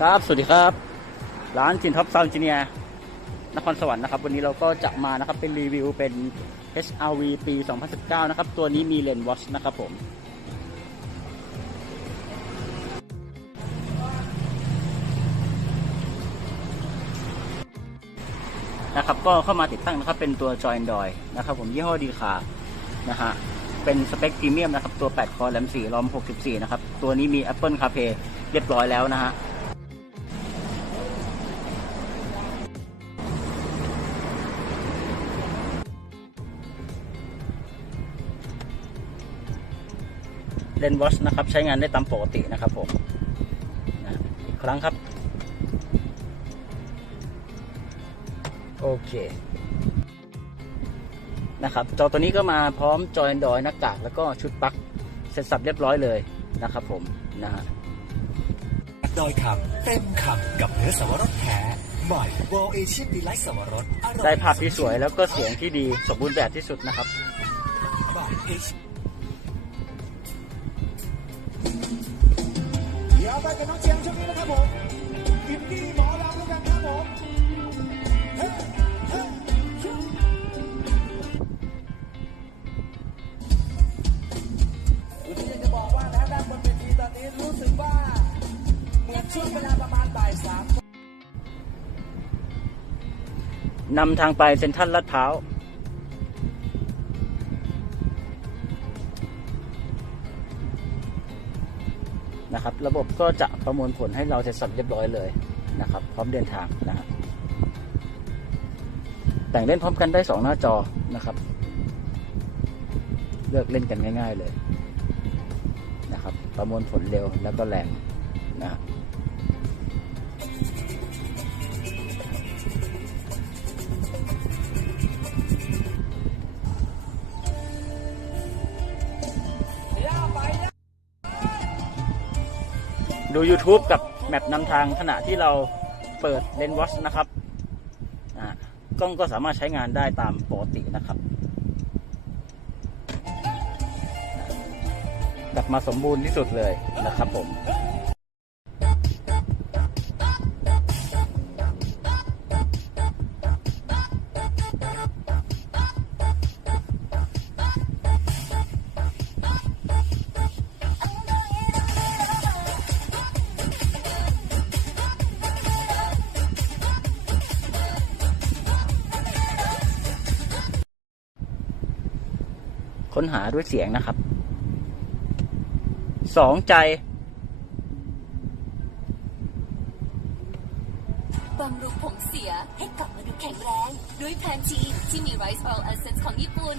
ครับ สวัสดีครับ ร้านจินท็อปซาวน์จิเนียนครสวรรค์นะครับ วันนี้เราก็จะมานะครับเป็นรีวิวเป็น HRV ปี 2019 นะครับ ตัวนี้มีเลนส์วอชนะครับผม นะครับ ก็เข้ามาติดตั้งนะครับ เป็นตัว Joy Android นะครับ ผมยี่ห้อดีคานะฮะเป็นสเปคพรีเมียมนะครับ ตัว 8 คอร์แรม4รอม 64 นะครับ ตัวนี้มี Apple CarPlay เรียบร้อยแล้วนะฮะ เลนวอชนะครับ ใช้งานได้ตามปกตินะครับผมนะอีกครั้งครับ โอเคนะครับจอตัวนี้ก็มาพร้อมจอ Android หน้ากากแล้วก็ชุดปลั๊กเสร็จสับเรียบร้อยเลยนะครับผมนะฮะดอยคำเต็มคำกับเนื้อสับปะรดแท้ใหม่วอลเอเชียนดีไลท์สับปะรดอร่อยได้ภาพที่สวยแล้วก็เสียงที่ดีสมบูรณ์แบบที่สุดนะครับ เอเชียเดี๋ยวไปกับน้องเจียงช่วงนี้นะครับผมกินดี้หมอลำแล้วยกันครับผมเฮ้เฮ้วันนี้อยากจะบอกว่านะด้านบนเวทีตอนนี้รู้สึกว่า เหมือนช่วงเวลาประมาณบ่ายสามนำทางไปเซ็นทรัลลาดพร้าวนะครับระบบก็จะประมวลผลให้เราเสร็จสับเรียบร้อยเลยนะครับพร้อมเดินทางนะครับแต่งเล่นพร้อมกันได้สองหน้าจอนะครับ เลือกเล่นกันง่าย ๆเลยนะครับ ประมวลผลเร็วแล้วก็แรงนะฮะ ดู YouTube กับแมปนำทางขณะที่เราเปิดเลนวอชนะครับอ่ากล้องก็สามารถใช้งานได้ตามปกตินะครับ กลับมาสมบูรณ์ที่สุดเลยนะครับผม ค้นหาด้วยเสียงนะครับสองใจบำรุงผมเสียให้กลับมาดูแข็งแรง ด้วยแพนทีนที่มีไรซ์ออลเอเซนส์ของญี่ปุ่น